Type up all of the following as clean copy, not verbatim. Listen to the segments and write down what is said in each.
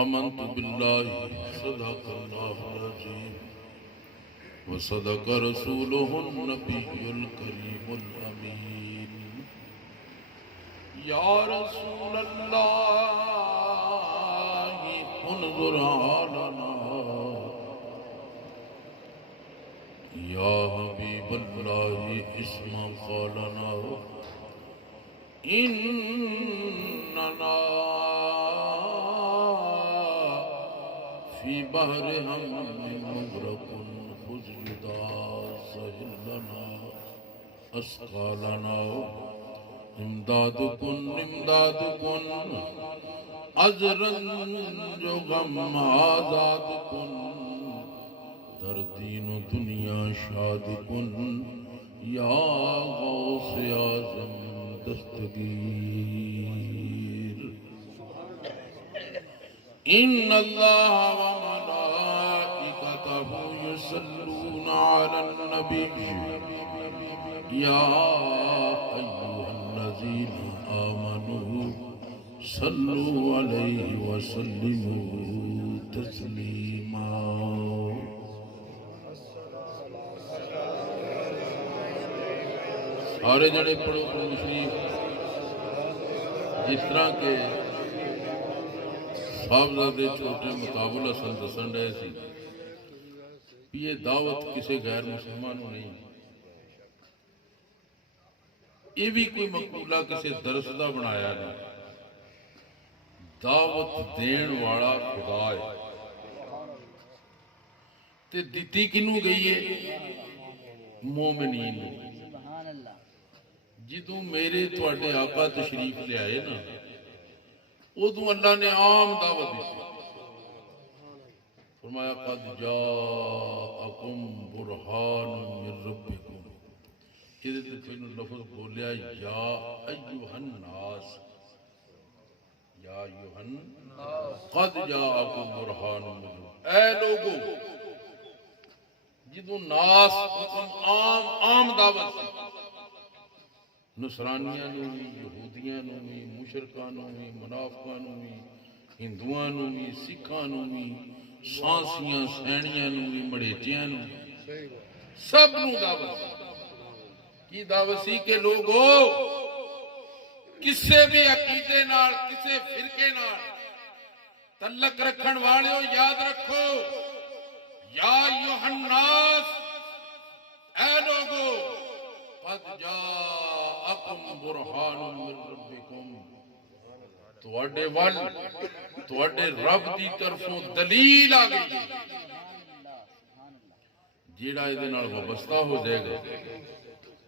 آمنت باللہ صدق اللہ العظیم وصدق رسولہ النبی الکریم الامین یا رسول اللہ انظر حالنا یا حبیب اللہ اسمع قولنا اننا فی بحر ہم مغرق خذ یدا سہل لنا اسقالنا امداد کن ازرنج و غم آزاد کن در دین و دنیا شاد کن یا غوث اعظم دستگیر ان اللہ و ملائکتہ یصلون علی النبی یا ایھا الذین آمنوا صلوا علیہ وسلموا تسلیما۔ سارے جڑے پڑھو قرآن شریف جس طرح کے صاحبزادے چھوٹے مقابل حسن دسن رہے سی یہ دعوت کسی غیر مسلمانوں نہیں، یہ بھی کوئی مقولہ کسی درس دا بنایا نہیں، دعوت دین والا خدا ہے تے دتی کنوں گئی ہے مومنین نے۔ جدوں میرے تواڈے آقا تشریف لے آئے نا ادوں اللہ نے عام دعوت دی، فرمایا قد جاءکم برہان من ربکم، یہ پہلو لفظ بولیا یا ایھا الناس، یا ایھا الناس قد جاءکم برہان من ربکم، اے لوگو جدوں ناس حکم عام دعوت سی، نصرانیاں نو بھی، یہودیاں نو بھی، مشرکاں نو بھی، منافقاں نو بھی، ہندوؤں نو بھی، سکھاں نو بھی، سانسیاں سینیاں نو بھی، مڑیٹیاں نو بھی، سب نو دعوت کی دعوت سی کہ لوگو کسے بھی عقیدے نال کسے فرقے نال تعلق رکھن والےو یاد رکھو یا ایھا الناس، اے لوگو قد جاءکم برہان من ربکم، تواڈے ول تواڈے رب دی طرفوں دلیل آ گئی، جیڑا یہ نال وابستہ ہو جائے گا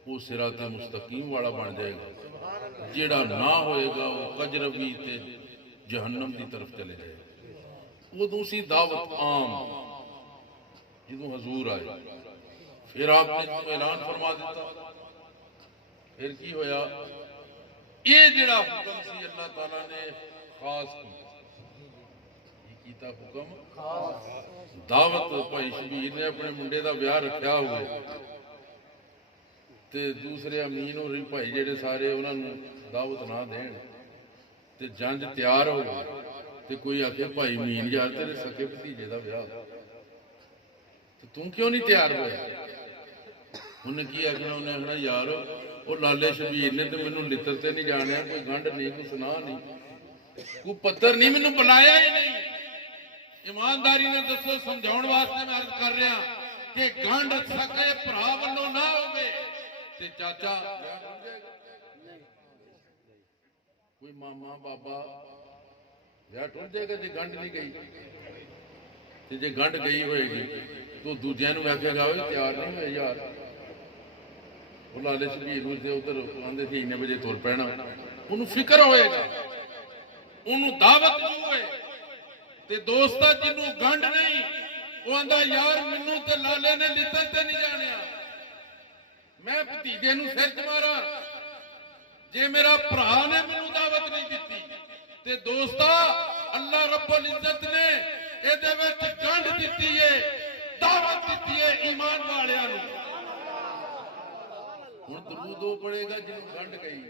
وہ صراط مستقیم والا بن جائے گا، جیڑا نہ ہوئے گا وہ کجروی تے جہنم دی طرف چلے جائے گا۔ وہ دوسری دعوت عام جدوں حضور آئے پھر آپ نے اعلان فرما دیتا، پھر کی ہویا یہ جڑا حکم سی اللہ تعالیٰ نے خاص کیتا حکم دعوت، بھائی شبیر نے اپنے منڈے دا بیاہ رکھیا ہوئے تے دوسرے امین اور بھائی جڑے سارے انہاں نوں دعوت نہ دین تے جنج تیار ہو گئے تے کوئی آکھے بھائی امین یار تیرے سکے بھتیجے دا بیاہ تو تم کیوں نہیں تیار ہوئے؟ انہیں کی آخنا، انہیں آخنا یار وہ لالے شبیر نے تو مینوں لتر تے نہیں جانیا، کوئی گنڈ نہیں، کوئی سنا نہیں، کوئی پتر نہیں، مینوں بلایا ہی نہیں۔ ایمانداری نے دسو سمجھاؤن واسطے میں عرض کر رہا کہ گنڈ سکے بھرا والوں نہ ہوگے تے چاچا کوئی ماما بابا یا ٹر جائے گا جی گنڈ نہیں گئی، جی گنڈ گئی ہوئے گی تو دوجیاں نوں آکھے گا تیار نہیں ہوئے یار، وہ لالے شبیر سے ادھر آندے تھے اتنے بجے تر پینا، انہوں فکر ہوئے گا، انہوں دعوت ہوئے تے دوستا جنہوں گنڈ نہیں وہ آندہ یار منوں تے لالے نے لتر تے نہیں جانیا، میں بھتیجے نوں سر چ مارا جے میرا بھرا نے منوں دعوت نہیں دیتی تے دوستا اللہ رب العزت نے ایدے وچ گنڈ دیتی ہے، دعوت دیتی ہے ایمان والیاں نوں۔ ہن درود وہ پڑے گا جنوں گنڈ گئی،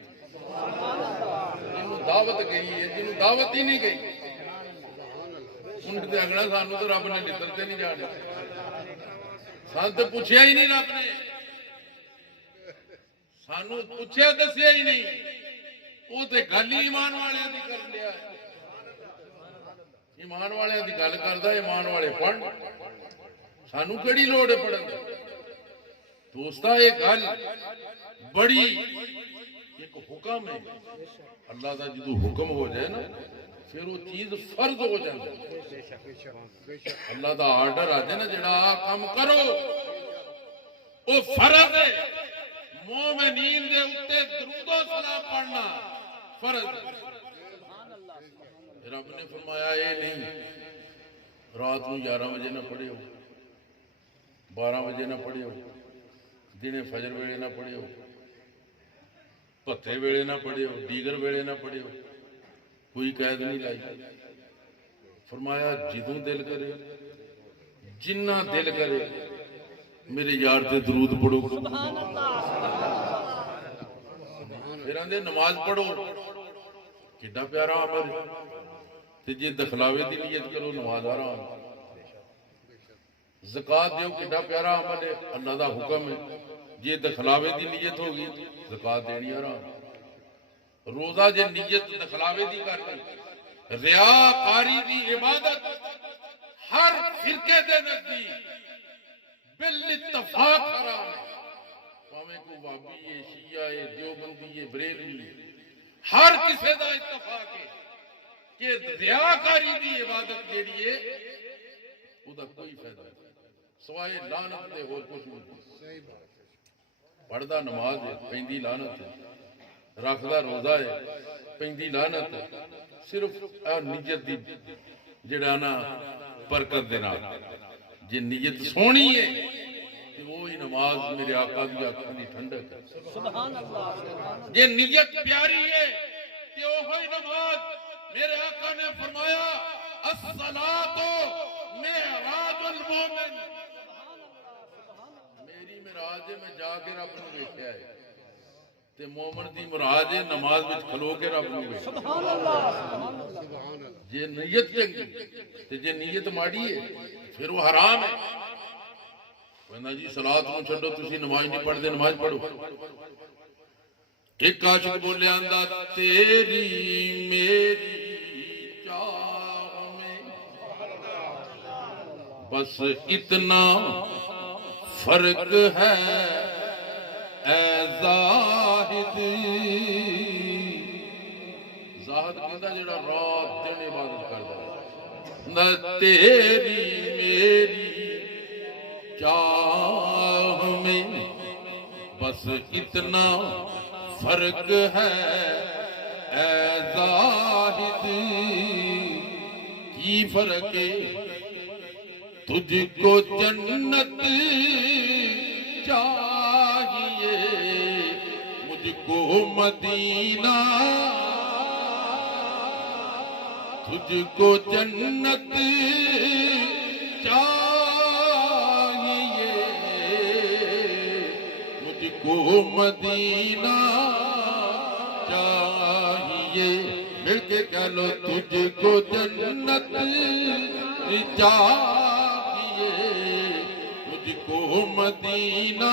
جنوں دعوت گئی ہے، جنوں دعوت ہی نہیں گئی۔ اونٹ تے اگڑا سانو تو رب نے لتر تے نہیں جانے سان تے پوچھیا ہی نہیں رب نے سانو پوچھیا دسیا ہی نہیں وہ تے گل ہی ایمان والے دی کر لیا ایمان والے دی گل کردا ایمان والے پڑھ سانو کیڑی لوڑ ہے پڑھن دوستا یہ گل بڑی ایک حکم ہے اللہ دا جدو حکم ہو جائے نا پھر وہ چیز فرض ہو جائے اللہ دا آرڈر آ جائے نا جڑا کام کرو وہ فرض ہے مومنین دے اتے درود و سلام پڑھنا فرض رب نے فرمایا یہ نہیں رات نو 11 بجے نہ پڑھے ہو 12 بجے نہ پڑھے ہو دنے فجر ویلے نہ پڑھے ہو پتے ویلے نہ پڑھے ہو دیگر ویلے نہ پڑھے ہو کوئی قید نہیں لائی فرمایا جدوں دل کرے جنہ دل کرے میرے یار تے درود پڑھو پھر آندے نماز پڑھو کڈا پیارا عمل تے جے دخلاوے دی نیت کرو نماز آرام زکات دیو کڈا پیارا عمل ہے اللہ دا حکم ہے جے دخلاوے دی نیت ہوگی زکات دینی آرام روزہ جے نیت دخلاوے دی کرنی ریاکاری دی عبادت ہر فرقے دے نزدیک بالاتفاق حرام ہے پاویں کو وہابی ہے شیعہ ہے دیوبندی ہے بریلوی ہے ہر کسی دا اتفاق ہے کہ ریاکاری دی عبادت جیڑی ہے او دا کوئی فائدہ نہیں سوائے لعنت دے اور کچھ نہیں پڑھدا نماز ہے پیندی لعنت ہے رکھدا روزہ ہے پیندی لعنت ہے صرف نیت دی جڑا نا برکت دے نال جے نیت سونی ہے تے وہی نماز میرے آقا دی آنکھاں دی ٹھنڈک ہے سبحان اللہ جے نیت پیاری ہے تے وہی نماز میرے آقا نے فرمایا الصلاۃ معراج المومن میری معراج ہے میں جا کے رب نو ویکھیا ہے تے مومن دی معراج ہے نماز وچ کھلو کے رب نو ویکھ سبحان اللہ جے نیت چنگی تے جے نیت ماڑی ہے پھر وہ حرام ہے کہنا جی صلاۃ نو چھڈو تسی نماز نہیں پڑھدے نماز پڑھو ایک عاشق بولے آندا تیری میری چاہ میں بس اتنا فرق ہے اے زاہد زاہد کہندا جڑا رات دن عبادت کردا نہ تیری میری چاہ میں بس اتنا فرق ہے اے زاہد کی فرق ہے تجھ کو جنت چاہیے مجھ کو مدینہ تجھ کو جنت چاہیے مجھ کو مدینہ چاہیے مل کے کہہ لو تجھ کو جنت چاہیے مجھ کو مدینہ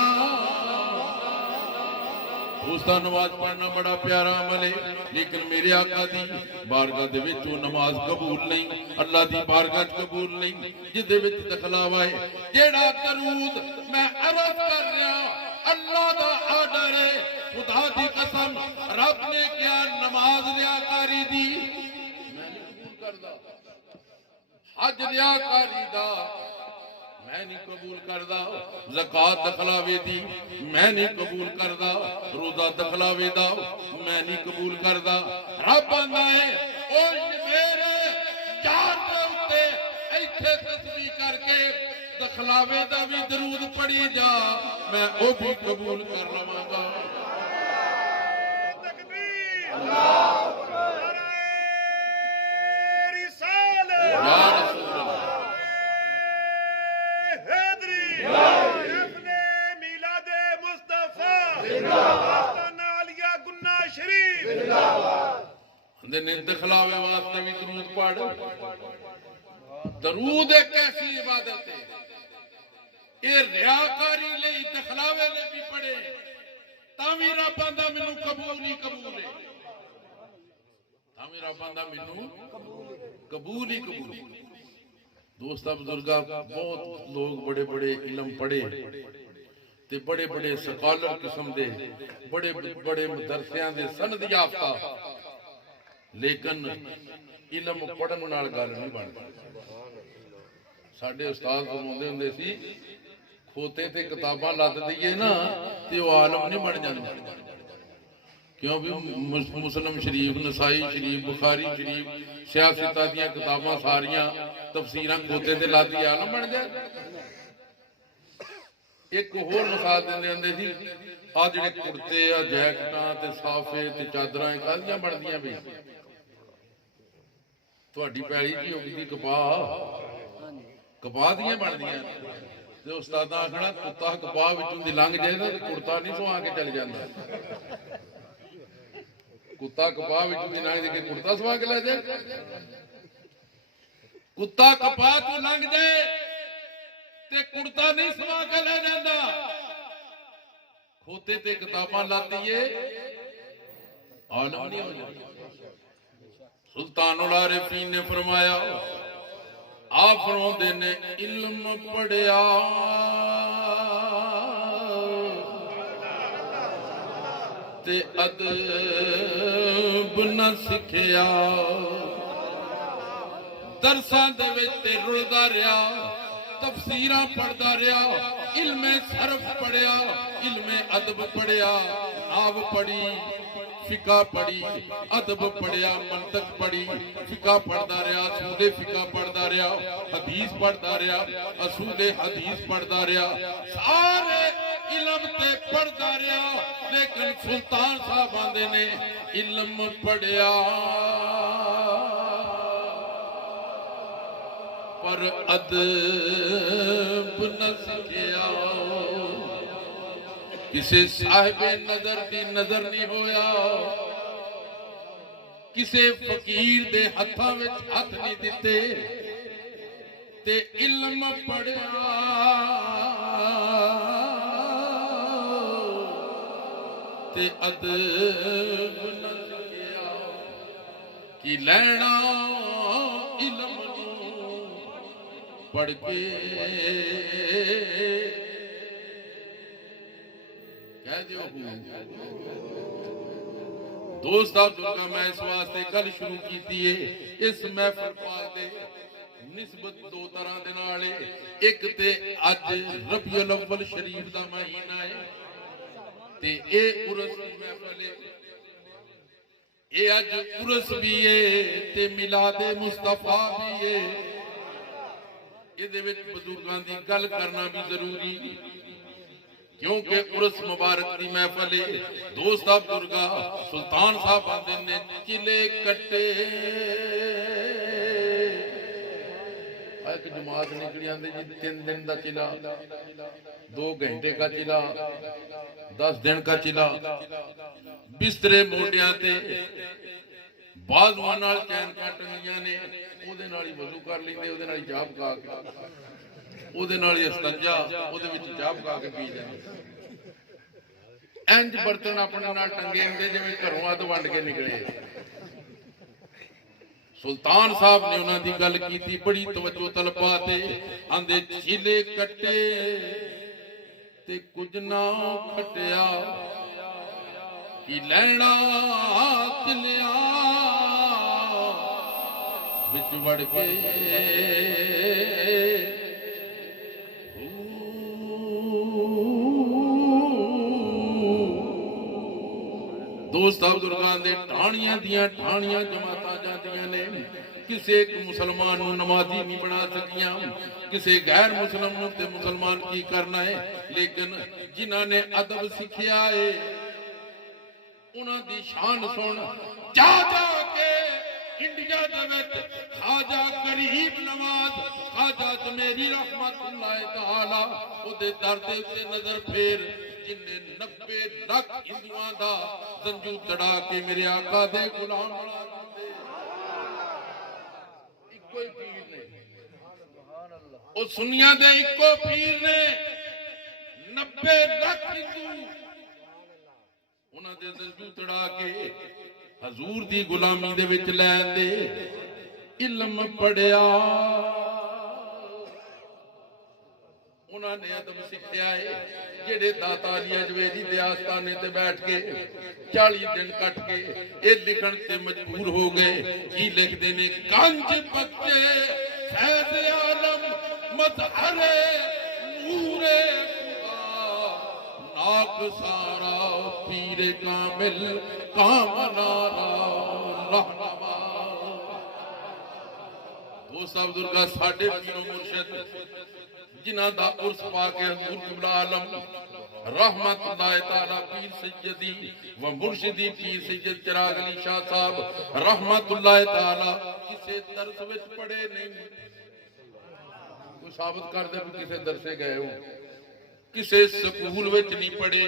دوستا نماز پڑھنا بڑا پیارا عمل ہے لیکن میرے آقا دی بارگاہ دے وچ وہ نماز قبول نہیں اللہ دی بارگاہ قبول نہیں جدے وچ دخلاوا ہے جیڑا درود میں عرض کر رہا اللہ دا آرڈر ہے خدا دی قسم رب نے کیا نماز ریاکاری دی میں نہیں قبول کردا حج ریاکاری دا میں نہیں قبول کردا زکات دخلاوے دی میں نہیں قبول کردا روزہ دخلاوے دا میں نہیں قبول کردا رب آندا ہے او میرے یار دے اوتے ایتھے تسبیح کر کے دخلاوے دا بھی درود پڑھی جا میں او بھی قبول کر لواں گا تکبیر اللہ اکبر رسالت یا رسول اللہ اندے نے دخلاوے واسطے بھی درود پڑھ درود ایک ایسی عبادت ہے یہ ریاکاری لئی دکھلاوے نے بھی پڑھے تاوی رب آندا مینوں قبول ہی قبول ہے تاوی رب آندا مینوں قبول ہی قبول ہے دوستاں بزرگاں بہت لوگ بڑے بڑے علم پڑھے تے بڑے بڑے سکالر قسم دے بڑے بڑے مدرسیاں دے سند یافتہ لیکن علم پڑھن نال گل نہیں بنتی ساڈے استاد فرماندے ہوندے سی کھوتے تے کتاباں لد دئیے نا تے وہ عالم نہیں بن جاندے کیوں بھی مسلم شریف نسائی شریف بخاری شریف سیاستہ دیاں کتاباں ساریاں تفسیراں کھوتے تے لد دئیے عالم بن جائے ایک اور مثال دیندے ہوندے سی آ جڑے کرتے آ جیکٹاں تے صافے تے چادراں کادیاں بندیاں بھی تہاڈی پیڑی کی ہوگی کپاہ دیاں بندیاں تے استاداں آکھنا کتا کپاہ وچوں دی لنگ جائے نا کرتا نہیں سوا کے چل جاندا کتا کپاہ وچوں دی لنگ کے کرتا سوا کے لے جائے کتا کپاہ تو لنگ جائے تے کرتا نہیں سوا کے لے جاندا کھوتے تے کتاباں لاتی ہے عالم نہیں ہو جاتا سلطان العارفین نے فرمایا آپ فرماندے نے علم پڑھیا تے ادب نہ سکھیا درساں دے وچ تے رلدا رہیا تفسیراں پڑھدا رہیا علم صرف پڑھیا علم ادب پڑھیا نحو پڑھی فقہ پڑھی ادب پڑھیا منطق پڑھی فقہ پڑھدا رہیا اصول فقہ پڑھدا رہیا حدیث پڑھدا رہیا اصول حدیث پڑھدا رہیا سارے علم تے پڑھدا رہیا لیکن سلطان صاحب آندے نے علم پڑھیا پر ادب نہ سکھیا کسے صاحب نظر دی نظر نہیں ہویا کسے فقیر دے ہتھاں وچ ہاتھ نہیں دتے تے علم پڑھیا تے ادب نہ سکھیا کی لینا علم پڑھ کے کہہ دیو دوست آپ کا میں اس واسطے کل شروع کیتی ہے اس محفل پاک دے نسبت دو طرح دے نالے ایک تے اج ربیع الاول شریف دا مہینہ ہے تے اے عرس محفل ہے اے اج عرس بھی ہے تے میلاد مصطفیٰ بھی ہے یہ بزرگاں دی گل کرنا بھی ضروری کیونکہ عرس مبارک دی محفل ہے دوست بزرگا سلطان صاحب آندے نے چلے کٹے ایک جماعت نکلی آندے جی 3 دن دا چلا 2 گھنٹے کا چلا 10 دن کا چلا بسترے موڈیاں تے بازواں نال چین کٹنیاں نے او دے نال ہی وضو کر لیندے او دے نال ہی چاہ پکا کے او دے نال ہی استنجا او دے وچ چاہ پکا کے پی جاندے انج برتن اپنے نال ٹنگے ہوندے جویں گھروں اد ونڈ کے نکلے سلطان صاحب نے انہاں دی گل کیتی بڑی توجہ طلبا تے آندے چیلے کٹے تے کچھ نہ کھٹیا کی لینا چلیا بچ وڑ کے دوست بزرگاں دے ٹھانیاں دیاں ٹھانیاں جماعتاں جاندیاں نے کسے ایک مسلمان نو نمازی نہیں بنا سکیاں کسے غیر مسلم نو تے مسلمان کی کرنا ہے لیکن جنہاں نے ادب سکھیا ہے انہاں دی شان سن جا جا کے انڈیا دے وچ خواجہ غریب نواز خواجہ میری رحمت اللہ تعالی او دے در دے تے نظر پھیر جن نے 90 لاکھ ہندوؤں دا زنجو چڑھا کے میرے آقا دے غلام بنا دے کوئی پیر نہیں وہ سنیاں دے اکو پیر نے 90 لاکھ ہندو انہاں دے دل تڑا کے حضور دی غلامی دے وچ لین دے علم پڑھیا انہاں نے ادب سکھیا ہے جڑے داتا علی اجویری دے آستانے تے بیٹھ کے 40 دن کٹ کے اے لکھن تے مجبور ہو گئے کی لکھ دینے کانج بچے فیض عالم مظہر نور خدا ناک سارا پیر کامل کامنارا رہنما دوست عبداللہ ساڑھے پیرو مرشد جنہ دا عرص پاکے حضور قبلہ عالم رحمت اللہ تعالیٰ پیر سیدی و مرشدی پیر سید چراغ علی شاہ صاحب رحمت اللہ تعالیٰ کسے درس وچ پڑھے نہیں کوئی ثابت کر دے بھی کسے درسے گئے ہوں کسے سکول وچ نہیں پڑھے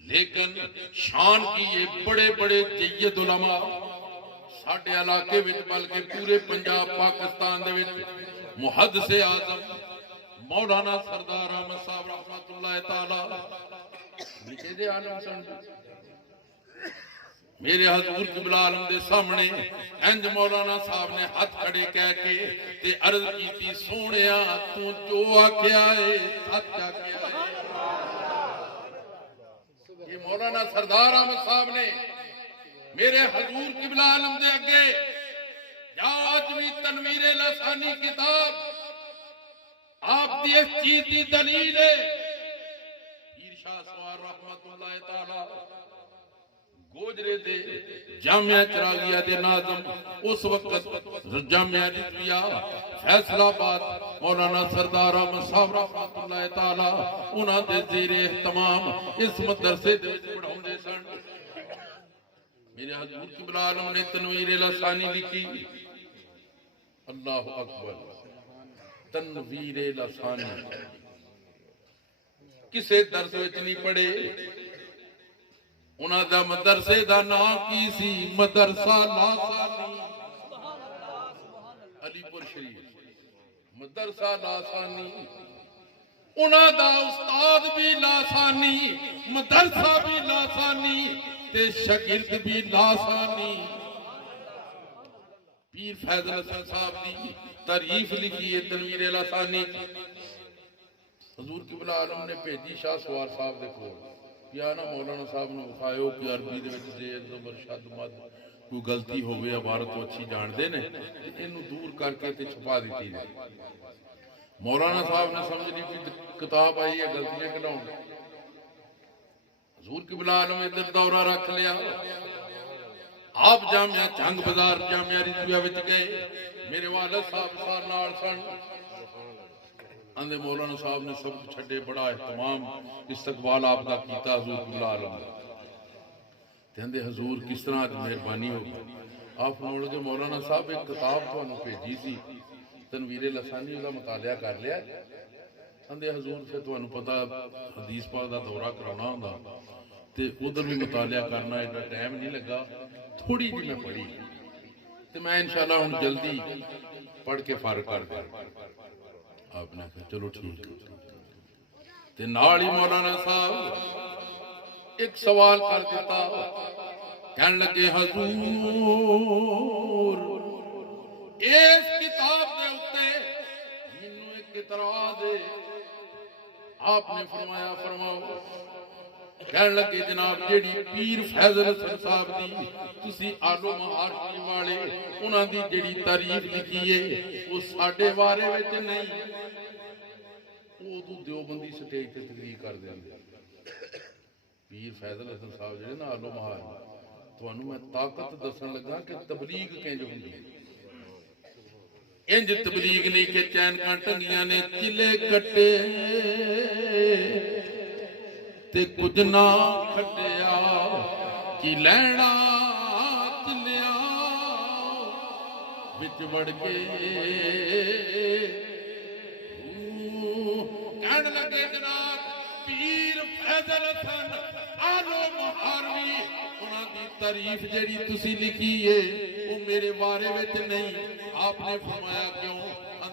لیکن شان کی یہ بڑے بڑے جید علماء ساڑھے علاقے وچ بلکہ پورے پنجاب پاکستان دے وچ محدث اعظم مولانا سردار احمد صاحب رحمت اللہ تعالی نیچے دے عالم سن میرے حضور قبلہ عالم دے سامنے انج مولانا صاحب نے ہاتھ کھڑے کہہ کے تے عرض کی تھی سونیا تو جو آکھیا ہے سچ آکھیا ہے یہ مولانا سردار احمد صاحب نے میرے حضور قبلہ عالم دے اگے یا آجوی تنویر لسانی کتاب آپ دی اس چیز دی دلیل ہے پیر شاہ سوار رحمت اللہ تعالی گوجرے دے جامعہ چراغیہ دے ناظم اس وقت جامعہ رضویہ فیصل آباد مولانا سردار احمد صاحب رحمت اللہ تعالی انہاں دے زیر اہتمام اس مدرسے دے پڑھاؤندے سن میرے حضور قبلہ عالم نے تنویر لسانی لکھی اللہ اکبر تنویر لسانی کسے درس وچ نہیں پڑھے انہاں دا مدرسے دا نام کی سی مدرسہ لاسانی علی پور شریف مدرسہ لاسانی انہاں دا استاد بھی لاسانی مدرسہ بھی لاسانی تے شاگرد بھی لاسانی پیر فیض الحسن صاحب دی تعریف لکھی ہے تنویر لسانی حضور قبلہ عالم نے بھیجی شاہ سوار صاحب دے کول کیا نا مولانا صاحب نے بخایو کہ عربی دے وچ زیر زبر شد مد کوئی غلطی ہوئے عبارت تو اچھی جان دے نے انہوں دور کر کے تے چھپا دیتی نے مولانا صاحب نے سمجھ لی کہ کتاب آئی ہے غلطیاں کلاؤں حضور قبلہ عالم ادھر دورہ رکھ لیا آپ جامعہ چنگ بازار جامعہ رضویہ وچ گئے میرے والد صاحب سار نال سن اندے مولانا صاحب نے سب چھڑے بڑا اہتمام استقبال آپ کا کیتا حضور قبلہ عالم کہندے حضور کس طرح مہربانی ہو آپ فرمانے لگے مولانا صاحب ایک کتاب تانوں بھیجی سی تنویر لسانی دا مطالعہ کر لیا اندے حضور سے تانوں پتہ حدیث پاک دا دورہ کرانا ہوندا تے ادھر بھی مطالعہ کرنا ایڈا ٹائم نہیں لگا تھوڑی جی میں پڑھی تے میں انشاءاللہ ہن جلدی پڑھ کے فارغ کر دیا آپ نے کہا چلو ٹھیک تے نال ہی مولانا صاحب ایک سوال کر دیتا کہنے لگے حضور اس کتاب دے اوتے مینوں ایک اعتراض ہے آپ نے فرمایا فرماؤ کہنے لگے جناب جیڑی پیر فیض الحسن صاحب دی تسی آلو مہارشی والے انہاں دی جیڑی تعریف لکھی ہے وہ ساڈے بارے وچ نہیں وہ تو دیوبندی سٹیج تے تقریر کر دیندے پیر فیض الحسن صاحب جڑے نا آلو مہار تانوں میں طاقت دسن لگا کہ تبلیغ کنج ہوندی ہے انج تبلیغ نہیں کہ چین کان ٹنگیاں نے چلے کٹے تے کچھ نہ کھٹیا کی لینا چلیا بچ بڑھ کے کہنے لگے جناب پیر فیض الحسن آلو مہاروی انہاں دی تعریف جڑی تسی لکھی ہے وہ میرے بارے وچ نہیں آپ نے فرمایا کیوں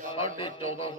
1450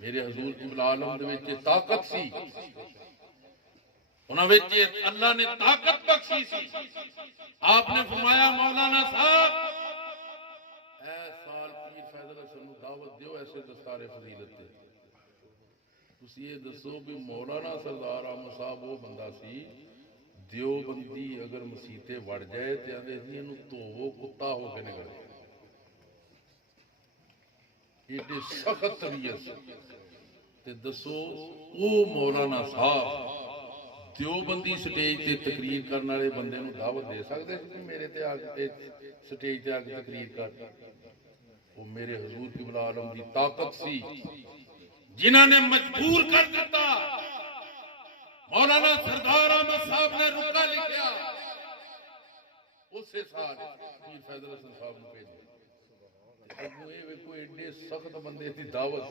میرے حضور قبلہ عالم دے وچ طاقت سی، انہاں وچ اللہ نے طاقت بخشی سی۔ آپ نے فرمایا مولانا صاحب اے سال پیر فیضل حسن نوں دعوت دیو ایسے دستار فضیلت تے۔ تسی یہ دسو بھی مولانا سردار احمد صاحب وہ بندہ سی دیوبندی اگر مسیتے وڑ جائے تے آندے انہوں تو کتا ہو کے نکل جائے، ایڈے سخت طبیعت تے دسو او مولانا صاحب دیوبندی سٹیج تے تقریر کرنے والے بندے نوں دعوت دے سکدے کہ میرے تے آ کے سٹیج تے آ کے تقریر کر؟ وہ میرے حضور قبلہ عالم دی طاقت سی جنہاں نے مجبور کر دیتا۔ مولانا سردار احمد صاحب نے رکا لکھیا اسے سال پیر فیضل حسن صاحب نے بھیجا۔ اگوں اے ویکھو ایڈے سخت بندے دی دعوت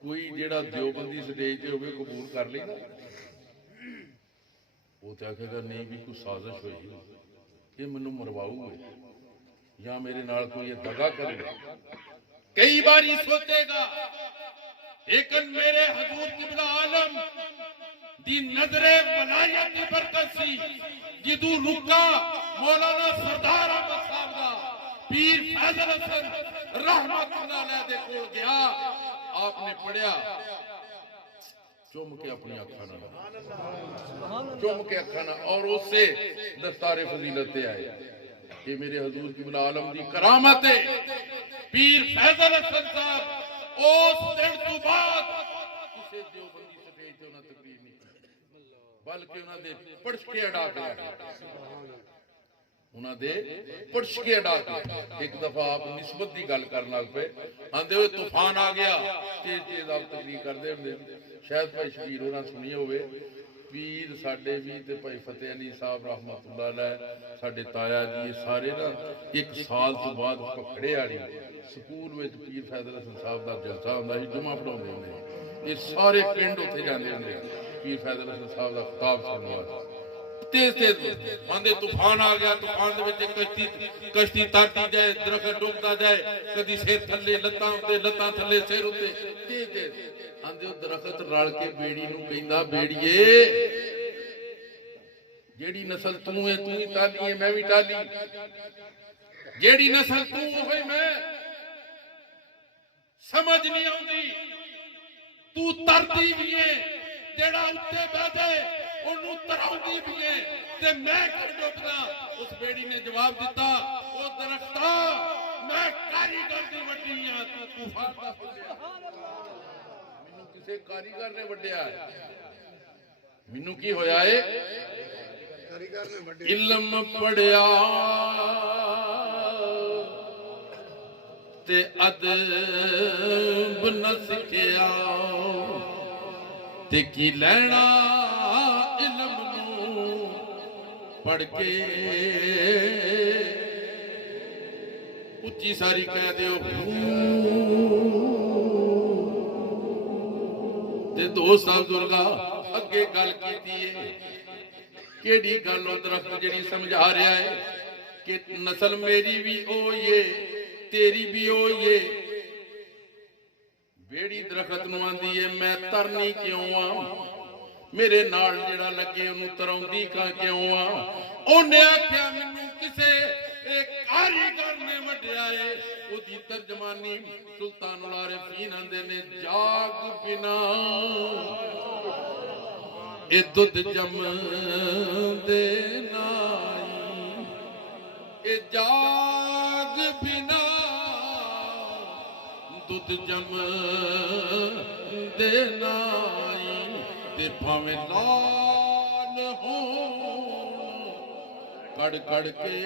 کوئی جیڑا دیوبندی سٹیج تے ہوئے قبول کر لے گا؟ وہ تے آکھے گا نہیں بھی کوئی سازش ہوئی یہ مینوں مرواؤ ہے یا میرے نال کوئی یہ دغا کرے گا، کئی بار ہی سوچے گا۔ لیکن میرے حضور قبلہ عالم دی نظر ولایت دی برکت سی جدو رکا مولانا سردار احمد صاحب دا پیر فیضل حسن رحمت اللہ علیہ دے کول گیا، آپ نے پڑھیا چوم کے اپنی اکھاں نال چوم کے اکھاں نال اور اس سے دستار فضیلت تے آئے۔ یہ میرے حضور قبلہ عالم دی کرامت ہے۔ پیر فیضل حسن صاحب اس دن تو بعد کسی دیوبندی سٹیج تے انہاں تقریر نہیں کی بلکہ انہاں دے پڑچکے اڑا کے ایک دفعہ آپ نسبت دی گل کرن لگ پے، آندے ہوئے طوفان آ گیا، تیز تیز آپ تقریر کردے ہوندے، شاید بھائی شبیر ہونا سنی ہوئے، پیر ساڈے بھی تے بھائی فتح علی صاحب رحمت اللہ علیہ ساڈے تایا جی سارے نا ایک سال تو بعد پکڑے والی سکول وچ پیر فیضل حسن صاحب دا جلسہ ہوندا سی، جمعہ پڑھاوندے ہوندے، یہ سارے پنڈ اوتھے جاندے ہوندے پیر فیضل حسن صاحب دا خطاب سنن واسطے۔ تیز تیز آندے طوفان آ گیا، طوفان دے وچ کشتی ترتی جائے، درخت ڈوبدا جائے، کدی سر تھلے لتاں اُتے لتاں تھلے سر اُتے، تیز تیز آندے درخت رل کے بیڑی نوں کہندا بیڑیے جیڑی نسل تو ہے تو ہی ٹالی ہے میں بھی ٹالی، جیڑی نسل تو ہوئی میں سمجھ نہیں آؤندی تو ترتی بھی ہے، جیڑا اُتے بیٹھے انہوں تراؤندی بھی ہے تے میں کر ڈوبدا۔ اس بیڑی نے جواب دیتا او درختہ میں کاریگر دی وڈی ہاں تو طوفان دا فلیا، مینوں کسے کاریگر نے وڈیا ہے، مینوں کی ہویا ہے علم پڑھیا تے ادب نہ سکھیا تے کی لینا علم نو پڑھ کے اچھی ساری کہہ دیو تے دوست بزرگا اگے گل کیتی ہے کیڑی گل او درخت جڑی سمجھا رہا ہے کہ نسل میری بھی او یہ تیری بھی او یہ، بیڑی درخت نو آندی ہے میں ترنی کیوں میرے نال جڑا لگے انہوں تراؤندی کا کیوں اونے آکھیا مینوں کسے ایک کاریگر نے وڈیا ہے۔ او دی ترجمانی سلطان العارفین آندے نے جاگ بنا اے دودھ جم دے نائی، اے جاگ بنا دودھ جم دے نائی تے بھاویں لال ہو کڑ کڑ کے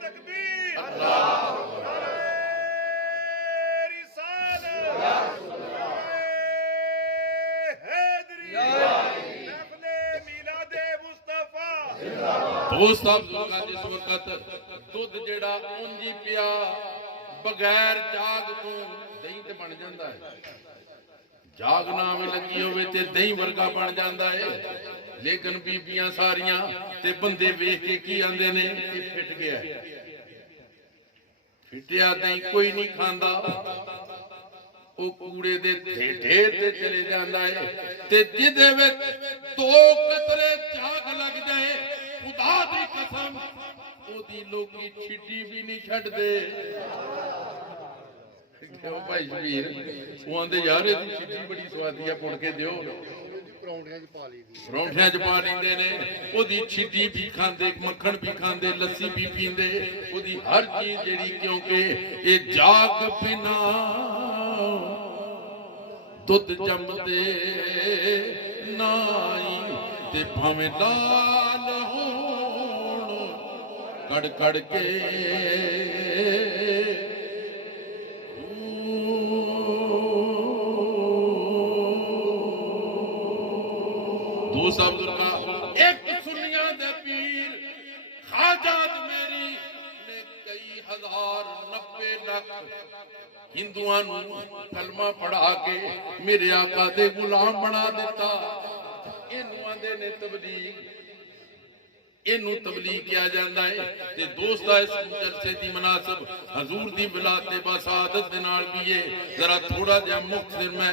تکبیر اللہ دوست بزرگاں جس وقت دودھ جڑا اونجی پیا بغیر جاگ تو دہی تے بن جاندا ہے، جاگ نہ میں لگی ہوئے تے دہی ورگا بن جاندا ہے، لیکن بیبیاں ساریاں تے بندے ویکھ کے کی آندے نے کہ پھٹ گیا ہے، ਫਿੱਟਿਆ ਦਹੀਂ ਕੋਈ ਨਹੀਂ ਖਾਂਦਾ, ਉਹ ਕੂੜੇ ਦੇ ਢੇਰ ਤੇ ਚਲੇ ਜਾਂਦਾ ਹੈ। ਤੇ ਜਿਹਦੇ ਵਿੱਚ 2 ਕਤਰੇ ਝਾਗ ਲੱਗ ਜਾਏ, ਖੁਦਾ ਦੀ ਕਸਮ ਉਹਦੀ ਲੋਕੀ ਛਿੱਟੀ ਵੀ ਨਹੀਂ ਛੱਡਦੇ। ਕਿਉਂ ਭਾਈ ਸ਼ਬੀਰ? ਉਹ ਆਂਦੇ ਯਾਰ ਇਹਦੀ ਛਿੱਟੀ ਬੜੀ ਸਵਾਦੀ ਆ, ਪੁਣ ਕੇ ਦਿਓ। ਪਰੌਂਠਿਆਂ 'ਚ ਪਾ ਲੈਂਦੇ ਨੇ। ਉਹਦੀ ਛਿੱਟੀ ਵੀ ਖਾਂਦੇ, ਮੱਖਣ ਵੀ ਖਾਂਦੇ, ਲੱਸੀ ਵੀ ਪੀਂਦੇ, ਉਹਦੀ ਹਰ ਚੀਜ਼ ਜਿਹੜੀ, ਕਿਉਂਕਿ ਇਹ ਜਾਗ ਬਿਨਾ ਦੁੱਧ ਜੰਮਦੇ ਨਾਈ, ਤੇ ਭਾਵੇਂ ਲਾਲ ਹੋਣ ਕੜ ਕੜ ਕੇ। ਦੋਸਤ ਬਜ਼ੁਰਗਾਂ, ਇੱਕ ਸੁਨੀਆਂ ਦੇ ਪੀਰ ਖਾਜਾ ਅਜਮੇਰੀ ਨੇ ਕਈ ਹਜ਼ਾਰ 90 ਲੱਖ ਹਿੰਦੂਆਂ ਨੂੰ ਕਲਮਾ ਪੜਾ ਕੇ ਮੇਰੇ ਆਕਾ ਦੇ ਗੁਲਾਮ ਬਣਾ ਦਿੱਤਾ। ਇਹਨੂੰ ਆਂਦੇ ਨੇ ਤਬਲੀਗ, ਇਹਨੂੰ ਤਬਲੀਗ ਕਿਹਾ ਜਾਂਦਾ ਹੈ। ਤੇ ਦੋਸਤਾਂ, ਇਸ ਜਲਸੇ ਦੀ ਮਨਾਸਬ ਹਜ਼ੂਰ ਦੀ ਵਿਲਾਦਤ ਤੇ ਬਸਾਦਤ ਦੇ ਨਾਲ ਵੀ ਹੈ। ਜ਼ਰਾ ਥੋੜਾ ਜਿਹਾ ਮੁਖਤਸਰ ਮੈਂ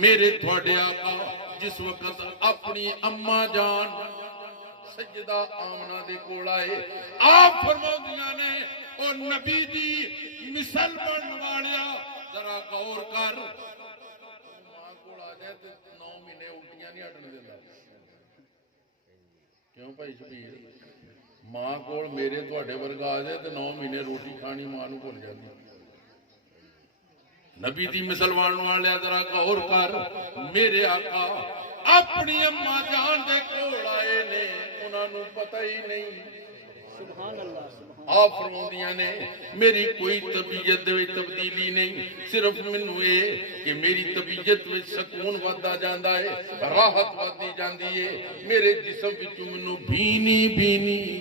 ਮੇਰੇ ਤੁਹਾਡੇ ਆਕਾ ਜਿਸ ਵਕਤ ਆਪਣੀ ਅੰਮਾ ਜਾਨ ਸਜਦਾ ਆਮਨਾ ਦੇ ਕੋਲ ਆਏ, ਆਪ ਫਰਮਾਉਂਦੀਆਂ ਨੇ, ਉਹ ਨਬੀ ਦੀ ਮਿਸਾਲ ਬਣਨ ਵਾਲਿਆ ਜ਼ਰਾ ਗੌਰ ਕਰ। ਮਾਂ ਕੋਲ ਆ ਜਾਏ ਤੇ 9 ਮਹੀਨੇ ਉਲਟੀਆਂ ਨਹੀਂ ਹਟਣ ਦਿੰਦਾ। ਕਿਉਂ ਭਾਈ ਸ਼ਬੀਰ? ਮਾਂ ਕੋਲ ਮੇਰੇ ਤੁਹਾਡੇ ਵਰਗਾ ਆ ਜਾਏ ਤੇ 9 ਮਹੀਨੇ ਰੋਟੀ ਖਾਣੀ ਮਾਂ ਨੂੰ ਭੁੱਲ ਜਾਂਦੀ। ਨਬੀ ਦੀ ਮਿਸਾਲ ਬਣਨ ਵਾਲਿਆ ਜ਼ਰਾ ਗੌਰ ਕਰ। ਮੇਰੇ ਆਕਾ ਆਪਣੀ ਅੰਮਾ ਜਾਨ ਦੇ ਕੋਲ ਆਏ ਨੇ, ਉਹਨਾਂ ਨੂੰ ਪਤਾ ਹੀ ਨਹੀਂ। ਸੁਭਾਨ ਅੱਲਾਹ। ਆਪ ਫਰਮਾਉਂਦੀਆਂ ਨੇ, ਮੇਰੀ ਕੋਈ ਤਬੀਅਤ ਦੇ ਵਿੱਚ ਤਬਦੀਲੀ ਨਹੀਂ, ਸਿਰਫ ਮੈਨੂੰ ਇਹ ਕਿ ਮੇਰੀ ਤਬੀਅਤ ਵਿੱਚ ਸਕੂਨ ਵੱਧਦਾ ਜਾਂਦਾ ਹੈ, ਰਾਹਤ ਵੱਧਦੀ ਜਾਂਦੀ ਹੈ। ਮੇਰੇ ਜਿਸਮ ਵਿੱਚੋਂ ਮੈਨੂੰ ਭੀਨੀ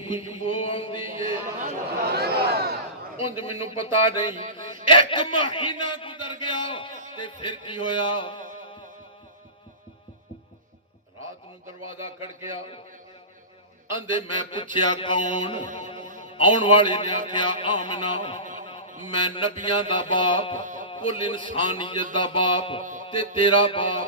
ਖੁਸ਼ਬੂ ਆਉਂਦੀ ਹੈ। ਉਂਝ ਮੈਨੂੰ ਪਤਾ ਨਹੀਂ। 1 ਮਹੀਨਾ ਗੁਜ਼ਰ ਗਿਆ ਤੇ ਫਿਰ ਕੀ ਹੋਇਆ? ਰਾਤ ਨੂੰ ਦਰਵਾਜ਼ਾ ਖੜਕਿਆ। ਆਂਦੇ ਮੈਂ ਪੁੱਛਿਆ ਕੌਣ? ਆਉਣ ਵਾਲੇ ਨੇ ਆਖਿਆ ਆਮਨਾ, ਮੈਂ ਨਬੀਆਂ ਦਾ ਬਾਪ, ਕੁੱਲ ਇਨਸਾਨੀਅਤ ਦਾ ਬਾਪ, ਤੇ ਤੇਰਾ ਬਾਪ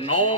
9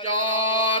4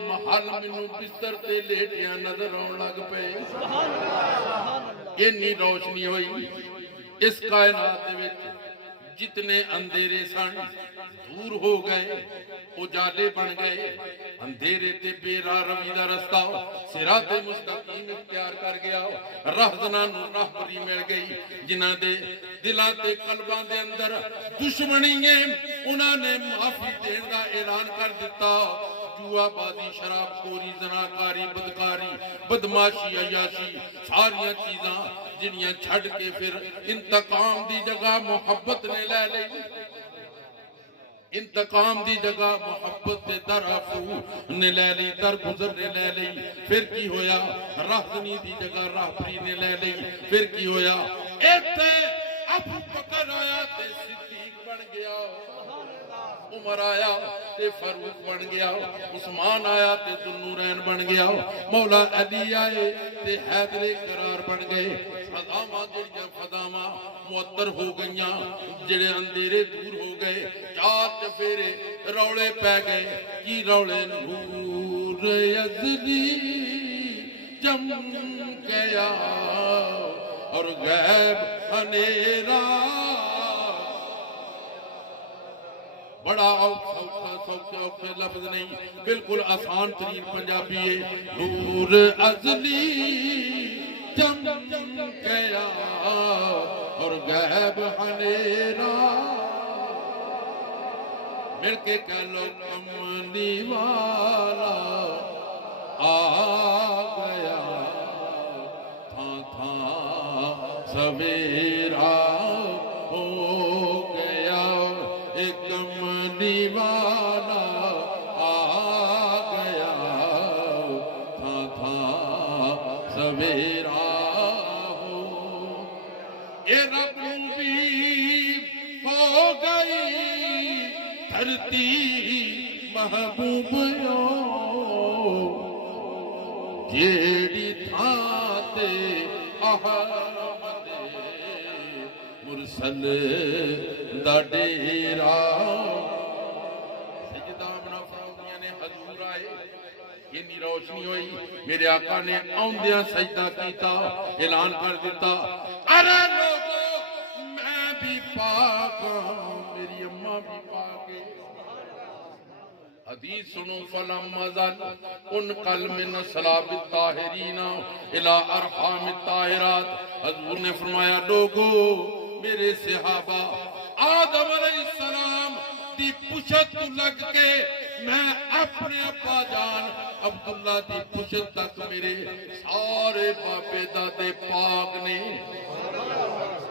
محل مینوں بستر تے لیٹیاں نظر آن لگ پے اینی روشنی ہوئی اس کائنات دے وچ جتنے اندھیرے سن دور ہو گئے اجالے بن گئے اندھیرے تے بے راہ روی دا رستہ صراط مستقیم اختیار کر گیا راہزناں نوں راہبری مل گئی جنہاں دے دلاں تے قلباں دے اندر دشمنی ہے انہاں نے معافی دین دا اعلان کر دیتا جوا بازی شراب خوری زناکاری بدکاری بدماشی عیاشی ساریاں چیزاں جنیاں چھڑ کے پھر انتقام دی جگہ محبت نے لے لئی انتقام دی جگہ محبت دے درافو نے لے لی درگزر نے لے لی پھر کی ہویا راہزنی دی جگہ راہبری نے لے لی پھر کی ہویا ایتے ابو بکر آیا تے صدیق بن گیا عمر آیا تے فاروق بن گیا عثمان آیا تے ذوالنورین بن گیا مولا علی آئے تے حیدر قرار بن گئے فضامہ جڑیاں فضامہ معطر ہو گئیاں جڑے اندھیرے دور ہو گئے چار چفیرے روڑے پہ گئے کی روڑے نور یزدی چمکیا اور غیب انیرا بڑا اوکھے لفظ نہیں بالکل آسان ترین پنجابی ہے نور ازلی چمکیا اور غیب انیرا مل کے کہہ لو کملی والا آ گیا تھا تھا سویرا ہو گیا ایک کملی والا آ گیا تھا تھا سویرا ہو اے رب بھی ہو گئی دھرتی محبوب جیڑی تھاتے احمد مرسل دا ڈیرا سجدہ بنا فرمایا نے حضور آئے اتنی روشنی ہوئی میرے آقا نے آندیاں سجدہ کیتا اعلان کر دیتا ارے لوگو میں بھی پاک ہوں میری اماں بھی پاک ہے حدیث سنو فلما زل انقل من اصلاب الطاہرین الى ارحام الطاہرات حضور نے فرمایا لوگو میرے صحابہ آدم علیہ السلام دی پشت لگ کے میں اپنے ابا جان عبداللہ دی پشت تک میرے سارے باپے دادے پاک نے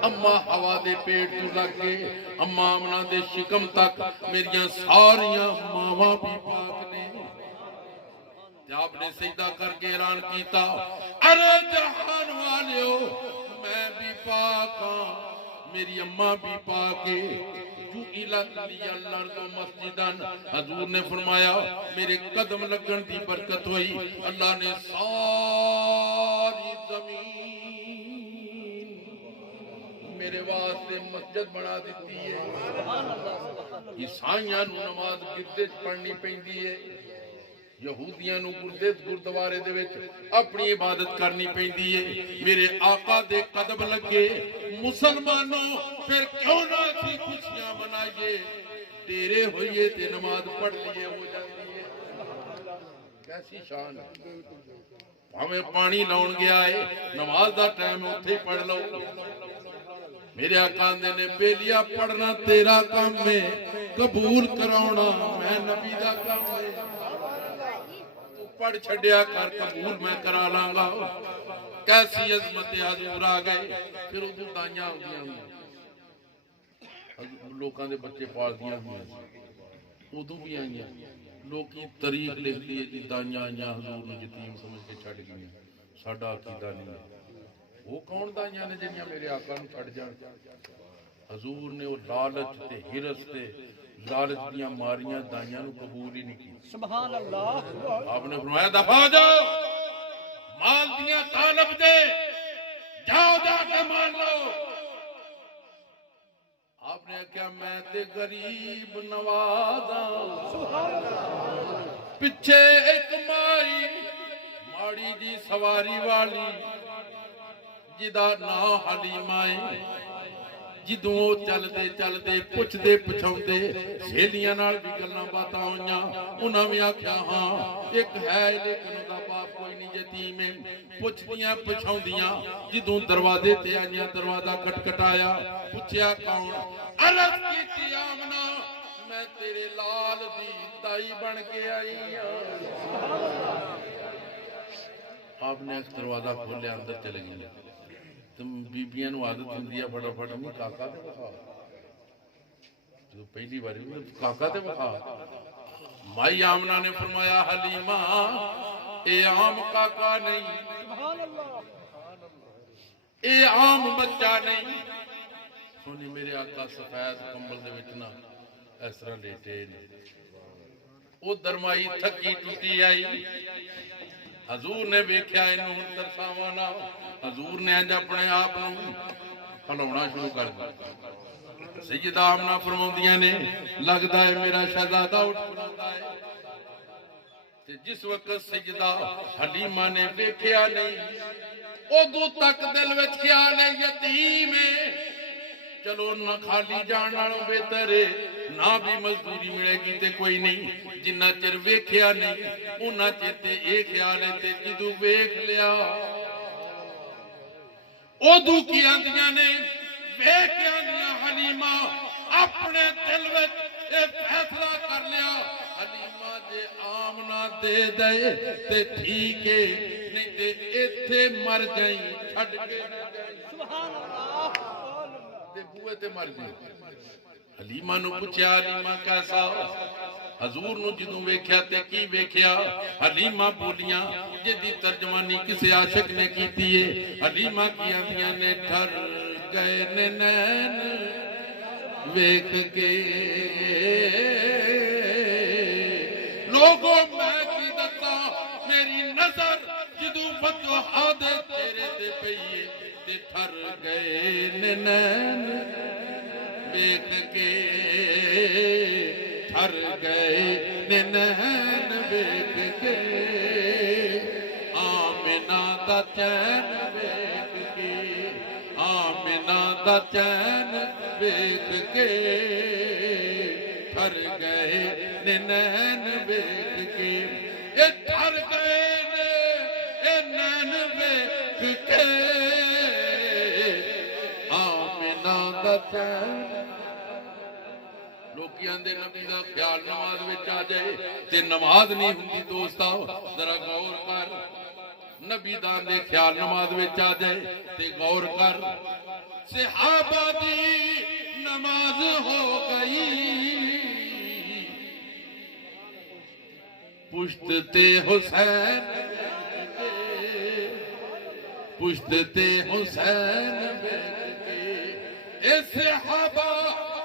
اماں ہوا دے پیٹ تو لگ کے اماں آمنہ دے شکم تک میریاں ساریاں ماواں بھی پاک نے آپ نے سجدہ کر کے اعلان کیتا ارے جہان والیو میں بھی پاک ہاں میری اماں بھی پاک ہے جو الہت لی اللہ مسجدن حضور نے فرمایا میرے قدم لگن دی برکت ہوئی اللہ نے ساری زمین میرے واسطے مسجد بنا دیتی ہے عیسائیاں نو نماز گردے پڑھنی پیندی ہے یہودیاں نو گردوارے دے وچ اپنی عبادت کرنی پیندی ہے میرے آقا دے قدم لگے مسلمانوں پھر کیوں نہ اسی خوشیاں منائیے ڈیرے ہوئیے تے نماز پڑھ لیے ہو جاتی ہے کیسی شان ہے ہمیں پانی لاؤن گیا ہے نماز دا ٹائم اوتھے پڑھ لو میرے آقا نے بیلیا پڑھنا تیرا کام ہے قبول کراؤنا میں نبی دا کام ہے پڑھ چھڑیا کر قبول میں کرا لانگا کیسی عظمت حضور آ گئے پھر ادھر دائیاں ہوگیاں لوکاں دے بچے پاس دیا ہوئے ادھر بھی آئیاں لوگ کی تاریخ لکھ لیے جی دائیاں آئیاں حضور نے یتیم سمجھ کے چھڑ گئی ساڈا عقیدہ نہیں وہ کون دائیاں نے جنیاں میرے آقا نو چھڑ جان حضور نے وہ لالچ تے ہرس تے لالچ دیاں ماریاں دائیاں نو قبول ہی نہیں کی سبحان اللہ آپ نے فرمایا دفع جاؤ مال دیاں طالب دے جاؤ جا کے مان لو آپ نے کہا میں تے غریب نوازاں سبحان اللہ ਪਿੱਛੇ ਇੱਕ ਮਾਈ ਮਾੜੀ ਜੀ ਸਵਾਰੀ ਵਾਲੀ ਜਿਹਦਾ ਨਾਂ ਹਲੀਮਾ ਏ। ਜਦੋਂ ਉਹ ਚੱਲਦੇ ਚੱਲਦੇ ਪੁੱਛਦੇ ਪੁਛਾਉਂਦੇ ਸਹੇਲੀਆਂ ਨਾਲ ਵੀ ਗੱਲਾਂ ਬਾਤਾਂ ਹੋਈਆਂ। ਉਹਨਾਂ ਵੀ ਆਖਿਆ ਹਾਂ ਇੱਕ ਹੈ ਲੇਕਿਨ ਉਹਦਾ ਬਾਪ ਕੋਈ ਨਹੀਂ, ਯਤੀਮ ਏ। ਪੁੱਛਦੀਆਂ ਪੁਛਾਉਂਦੀਆਂ ਜਦੋਂ ਦਰਵਾਜ਼ੇ ਤੇ ਆਈਆਂ, ਦਰਵਾਜ਼ਾ ਖਟਖਟਾਇਆ, ਪੁੱਛਿਆ ਕੌਣ? ਅਰਜ਼ ਕੀਤੀ ਆਮਨਾ ਮੈਂ ਤੇਰੇ ਲਾਲ ਦੀ ਤਾਈ ਬਣ ਕੇ ਆਈ ਹਾਂ। ਆਪਨੇ ਦਰਵਾਜ਼ਾ ਖੋਲਿਆ, ਅੰਦਰ ਚਲੇ ਗਏ। ਤੇ ਬੀਬੀਆਂ ਨੂੰ ਆਦਤ ਹੁੰਦੀ ਆ ਫਟਾਫਟ ਨਹੀਂ ਕਾਕਾ ਤੇ ਵਿਖਾ, ਜਦੋਂ ਪਹਿਲੀ ਵਾਰੀ ਕਾਕਾ ਤੇ ਵਿਖਾ। ਮਾਈ ਆਮਨਾ ਨੇ ਫਰਮਾਇਆ ਹਲੀਮਾ ਇਹ ਆਮ ਕਾਕਾ ਨਹੀਂ, ਇਹ ਆਮ ਬੱਚਾ ਨਹੀਂ। ਸੋਨੀ ਮੇਰੇ ਆਕਾ ਸਫੈਦ ਕੰਬਲ ਦੇ ਵਿੱਚ ਨਾ ਇਸ ਤਰ੍ਹਾਂ ਲੇਟੇ ਨੇ। ਉਧਰ ਮਾਈ ਥੱਕੀ ਟੁੱਟੀ ਆਈ। ਹਜ਼ੂਰ ਨੇ ਵੇਖਿਆ ਇਹਨੂੰ ਹੁਣ ਤਰਸਾਵਾਂ ਨਾ, ਹਜ਼ੂਰ ਨੇ ਅੱਜ ਆਪਣੇ ਆਪ ਨੂੰ ਹਲਾਉਣਾ ਸ਼ੁਰੂ ਕਰ ਦਿੱਤਾ। ਸੈਯਦਾ ਆਮਨਾ ਫਰਮਾਉਂਦੀਆਂ ਨੇ ਲੱਗਦਾ ਹੈ ਮੇਰਾ ਸ਼ਹਿਜ਼ਾਦਾ ਉੱਠ ਖਲੋਤਾ ਹੈ। ਤੇ ਜਿਸ ਵਕਤ ਸੈਯਦਾ ਹਲੀਮਾ ਨੇ ਵੇਖਿਆ ਨਹੀਂ, ਉਦੋਂ ਤੱਕ ਦਿਲ ਵਿੱਚ ਖਿਆਲ ਹੈ ਯਤੀਮ ਹੈ, ਚਲੋ ਨਾ ਖਾਲੀ ਜਾਣ ਨਾਲੋਂ ਬਿਹਤਰ ਹੈ ਨਾ ਵੀ ਮਜ਼ਦੂਰੀ ਮਿਲੇਗੀ ਤੇ ਕੋਈ ਨਹੀਂ। ਜਿੰਨਾ ਚਿਰ ਵੇਖਿਆ ਨਹੀਂ ਉਹਨਾਂ ਚਿਰ ਤੇ ਇਹ ਖਿਆਲ ਹੈ। ਤੇ ਜਦੋਂ ਵੇਖ ਲਿਆ ਉਦੋਂ ਕੀ ਆਂਦੀਆਂ ਨੇ, ਵੇਖ ਕੇ ਆਂਦੀਆਂ ਹਲੀਮਾ ਆਪਣੇ ਦਿਲ ਵਿੱਚ ਇਹ ਫੈਸਲਾ ਕਰ ਲਿਆ ਹਲੀਮਾ ਜੇ ਆਮਨਾ ਦੇ ਦੇ ਤੇ ਠੀਕ ਹੈ, ਨਹੀਂ ਤੇ ਇੱਥੇ ਮਰ ਜਾਈ ਛੱਡ ਕੇ। ਸੁਭਾਨ ਅੱਲਾਹ। ਤੇ ਬੂਹੇ ਤੇ ਮਰ ਗਈ। ਹਲੀਮਾ ਨੂੰ ਪੁੱਛਿਆ ਹਲੀਮਾ ਕੈਸਾ? ਹਜ਼ੂਰ ਨੂੰ ਜਦੋਂ ਵੇਖਿਆ ਤੇ ਕੀ ਵੇਖਿਆ? ਹਲੀਮਾ ਬੋਲੀਆਂ ਜਿਹਦੀ ਤਰਜਮਾਨੀ ਕਿਸੇ ਆਸ਼ਿਕ ਨੇ ਕੀਤੀ ਏ। ਹਲੀਮਾ ਕੀ ਆਂਦੀਆਂ ਨੇ, ਠਰ ਗਏ ਨੇ ਨੈਣ ਵੇਖ ਕੇ ਲੋਗੋ ਮੈਂ ਕੀ ਦੱਸਾਂ ਮੇਰੀ ਨਜ਼ਰ ਜਦੋਂ ਫਤਵਾ ਦੇ ਚਿਹਰੇ ਤੇ ਪਈ ਤੇ ਠਰ ਗਏ ਨੇ ਨੈਣ ਵੇਖ ਕੇ, ਠਰ ਗਏ ਨੇ ਨੈਣ ਵੇਖ ਕੇ। ਆਮਨਾ ਦਾ ਚੈਨ ਵੇਖ ਕੇ, ਆਮਨਾ ਦਾ ਚੈਨ ਵੇਖ ਕੇ, ਠਰ ਗਏ ਨੇ ਨੈਣ ਵੇਖ ਕੇ। ਇਹ ਠਰ ਗਏ ਨੇ ਇਹ ਨੈਣ ਵੇਖ ਕੇ, ਆਮਨਾ ਦਾ ਚੈਨ। ਲੋਕੀ ਆਂਦੇ ਨਬੀ ਦਾ ਖਿਆਲ ਨਮਾਜ਼ ਵਿੱਚ ਆ ਜਾਏ ਤੇ ਨਮਾਜ਼ ਨਹੀਂ ਹੁੰਦੀ। ਦੋਸਤਾ ਜ਼ਰਾ ਗੌਰ ਕਰ, ਨਬੀ ਦਾ ਦੇ ਖਿਆਲ ਨਮਾਜ਼ ਵਿੱਚ ਆ ਜਾਏ ਤੇ ਗੌਰ ਕਰ। ਸਹਾਬਾ ਦੀ ਨਮਾਜ਼ ਹੋ ਗਈ ਪੁਸ਼ਤ ਤੇ ਹੁਸੈਨ, ਪੁਸ਼ਤ ਤੇ ਹੁਸੈਨ ਵੇਖ ਕੇ। ਇਹ ਸਹਾਬਾ